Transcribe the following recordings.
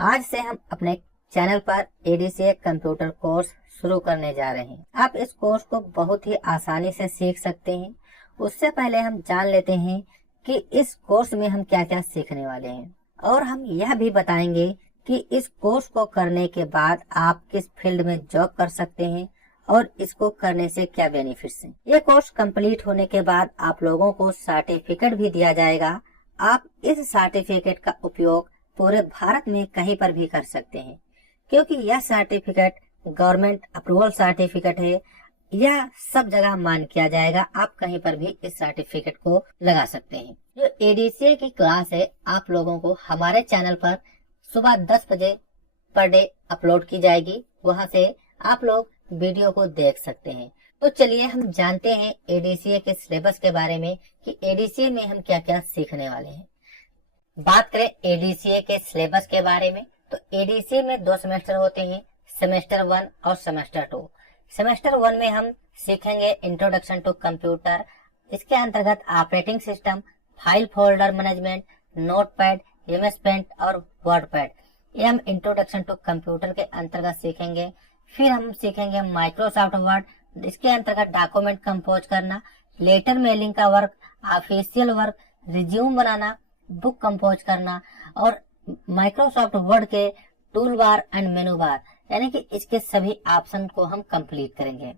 आज से हम अपने चैनल पर एडीसीए कंप्यूटर कोर्स शुरू करने जा रहे हैं। आप इस कोर्स को बहुत ही आसानी से सीख सकते हैं। उससे पहले हम जान लेते हैं कि इस कोर्स में हम क्या क्या सीखने वाले हैं, और हम यह भी बताएंगे कि इस कोर्स को करने के बाद आप किस फील्ड में जॉब कर सकते हैं और इसको करने से क्या बेनिफिट्स हैं। ये कोर्स कंप्लीट होने के बाद आप लोगों को सर्टिफिकेट भी दिया जाएगा। आप इस सर्टिफिकेट का उपयोग पूरे भारत में कहीं पर भी कर सकते हैं, क्योंकि यह सर्टिफिकेट गवर्नमेंट अप्रूवल सर्टिफिकेट है। यह सब जगह मान किया जाएगा। आप कहीं पर भी इस सर्टिफिकेट को लगा सकते हैं। जो एडीसीए की क्लास है, आप लोगों को हमारे चैनल पर सुबह 10 बजे पर डे अपलोड की जाएगी। वहां से आप लोग वीडियो को देख सकते हैं। तो चलिए हम जानते हैं एडीसीए के सिलेबस के बारे में कि एडीसीए में हम क्या क्या सीखने वाले हैं। बात करें एडीसीए के सिलेबस के बारे में, तो एडीसीए में 2 सेमेस्टर होते हैं, सेमेस्टर 1 और सेमेस्टर 2। सेमेस्टर 1 में हम सीखेंगे इंट्रोडक्शन टू कंप्यूटर। इसके अंतर्गत operating system, file folder management, Notepad, MS Paint और वर्डपैड, ये हम इंट्रोडक्शन टू कंप्यूटर के अंतर्गत सीखेंगे। फिर हम सीखेंगे माइक्रोसॉफ्ट वर्ड। इसके अंतर्गत डॉक्यूमेंट कंपोज करना, लेटर मेलिंग का वर्क, ऑफिशियल वर्क, रिज्यूम बनाना, बुक कंपोज करना, और माइक्रोसॉफ्ट वर्ड के टूल बार एंड मेनू बार, यानी कि इसके सभी ऑप्शन को हम कंप्लीट करेंगे।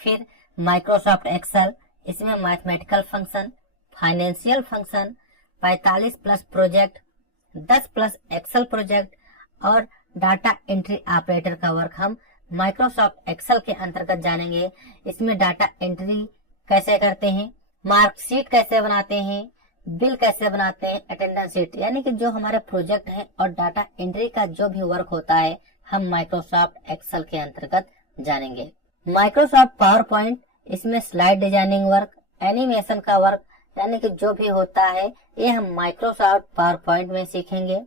फिर माइक्रोसॉफ्ट एक्सेल, इसमें mathematical function, financial function, 45+ project, 10+ Excel project और डाटा एंट्री ऑपरेटर का वर्क हम माइक्रोसॉफ्ट एक्सेल के अंतर्गत जानेंगे। इसमें डाटा एंट्री कैसे करते हैं, मार्कशीट कैसे बनाते हैं, बिल कैसे बनाते हैं, अटेंडेंस शीट, यानी कि जो हमारे प्रोजेक्ट है और डाटा एंट्री का जो भी वर्क होता है हम माइक्रोसॉफ्ट एक्सेल के अंतर्गत जानेंगे। माइक्रोसॉफ्ट पावर पॉइंट, इसमें स्लाइड डिजाइनिंग वर्क, एनिमेशन का वर्क, यानी कि जो भी होता है ये हम माइक्रोसॉफ्ट पावर पॉइंट में सीखेंगे।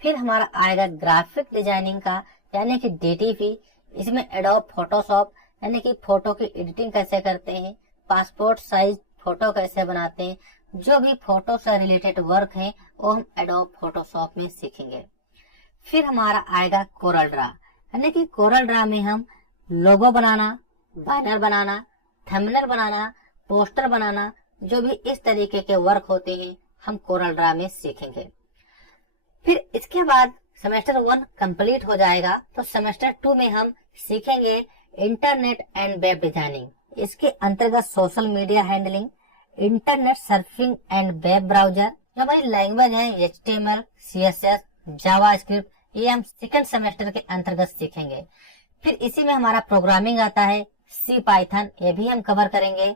फिर हमारा आएगा ग्राफिक डिजाइनिंग का, यानी कि डीटीपी। इसमें एडोब फोटोशॉप, यानी कि फोटो की एडिटिंग कैसे करते हैं, पासपोर्ट साइज फोटो कैसे बनाते हैं, जो भी फोटो से रिलेटेड वर्क है वो हम एडोब फोटोशॉप में सीखेंगे। फिर हमारा आएगा कोरल ड्रा, यानी कि कोरल ड्रा में हम लोगो बनाना, बैनर बनाना, थंबनेल बनाना, पोस्टर बनाना, जो भी इस तरीके के वर्क होते हैं हम कोरल ड्रा में सीखेंगे। फिर इसके बाद सेमेस्टर 1 कंप्लीट हो जाएगा तो सेमेस्टर 2 में हम सीखेंगे इंटरनेट एंड वेब डिजाइनिंग। इसके अंतर्गत social media handling, internet surfing and web browser, जो हमारी लैंग्वेज है HTML, CSS, जावास्क्रिप्ट, ये हम सेकंड सेमेस्टर के अंतर्गत सीखेंगे। फिर इसी में हमारा प्रोग्रामिंग आता है, C पाइथन, ये भी हम कवर करेंगे।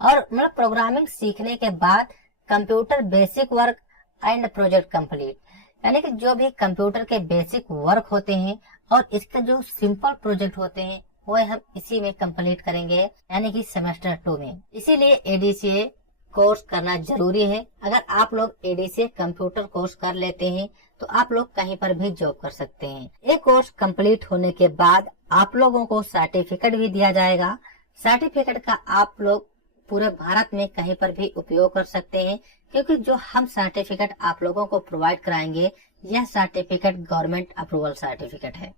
और मतलब प्रोग्रामिंग सीखने के बाद computer basic work and project complete, यानी कि जो भी कंप्यूटर के बेसिक वर्क होते हैं और इसके जो सिंपल प्रोजेक्ट होते हैं वो हम इसी में कंप्लीट करेंगे, यानी कि सेमेस्टर 2 में। इसीलिए एडीसीए कोर्स करना जरूरी है। अगर आप लोग एडीसीए कंप्यूटर कोर्स कर लेते हैं तो आप लोग कहीं पर भी जॉब कर सकते हैं। ये कोर्स कंप्लीट होने के बाद आप लोगों को सर्टिफिकेट भी दिया जाएगा। सर्टिफिकेट का आप लोग पूरे भारत में कहीं पर भी उपयोग कर सकते हैं, क्योंकि जो हम सर्टिफिकेट आप लोगों को प्रोवाइड कराएंगे यह सर्टिफिकेट गवर्नमेंट अप्रूवल सर्टिफिकेट है।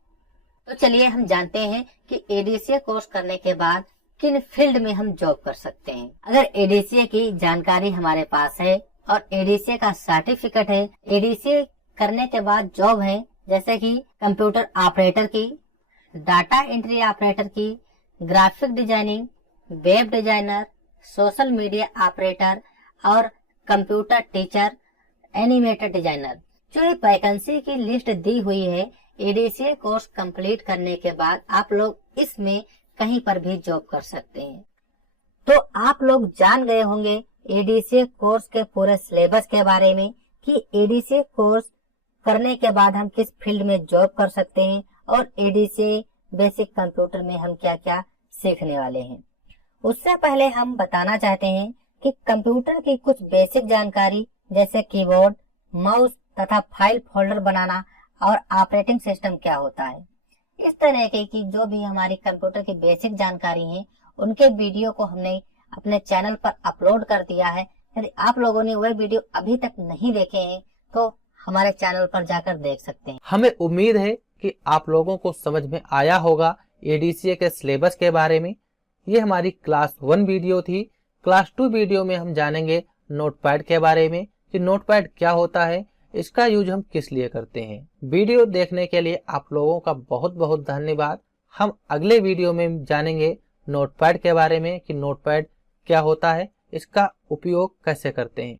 तो चलिए हम जानते हैं कि एडीसीए कोर्स करने के बाद किन फील्ड में हम जॉब कर सकते हैं। अगर एडीसीए की जानकारी हमारे पास है और एडीसीए का सर्टिफिकेट है, एडीसीए करने के बाद जॉब है जैसे कि कंप्यूटर ऑपरेटर की, डाटा एंट्री ऑपरेटर की, graphic designing, web designer, social media operator और कंप्यूटर टीचर, एनिमेटेड डिजाइनर। जो ये वैकेंसी की लिस्ट दी हुई है, एडीसीए कोर्स कंप्लीट करने के बाद आप लोग इसमें कहीं पर भी जॉब कर सकते हैं। तो आप लोग जान गए होंगे एडीसीए कोर्स के पूरे सिलेबस के बारे में कि एडीसीए कोर्स करने के बाद हम किस फील्ड में जॉब कर सकते हैं और एडीसीए बेसिक कंप्यूटर में हम क्या क्या सीखने वाले हैं। उससे पहले हम बताना चाहते हैं कि कंप्यूटर की कुछ बेसिक जानकारी जैसे कीबोर्ड, माउस तथा फाइल फोल्डर बनाना और ऑपरेटिंग सिस्टम क्या होता है, इस तरह की जो भी हमारी कंप्यूटर की बेसिक जानकारी है उनके वीडियो को हमने अपने चैनल पर अपलोड कर दिया है। यदि आप लोगों ने वह वीडियो अभी तक नहीं देखे हैं तो हमारे चैनल पर जाकर देख सकते हैं। हमें उम्मीद है कि आप लोगों को समझ में आया होगा ADCA के सिलेबस के बारे में। ये हमारी क्लास 1 वीडियो थी। क्लास 2 वीडियो में हम जानेंगे नोटपैड के बारे में कि नोटपैड क्या होता है, इसका यूज हम किस लिए करते हैं। वीडियो देखने के लिए आप लोगों का बहुत बहुत धन्यवाद। हम अगले वीडियो में जानेंगे नोटपैड के बारे में कि नोटपैड क्या होता है, इसका उपयोग कैसे करते हैं।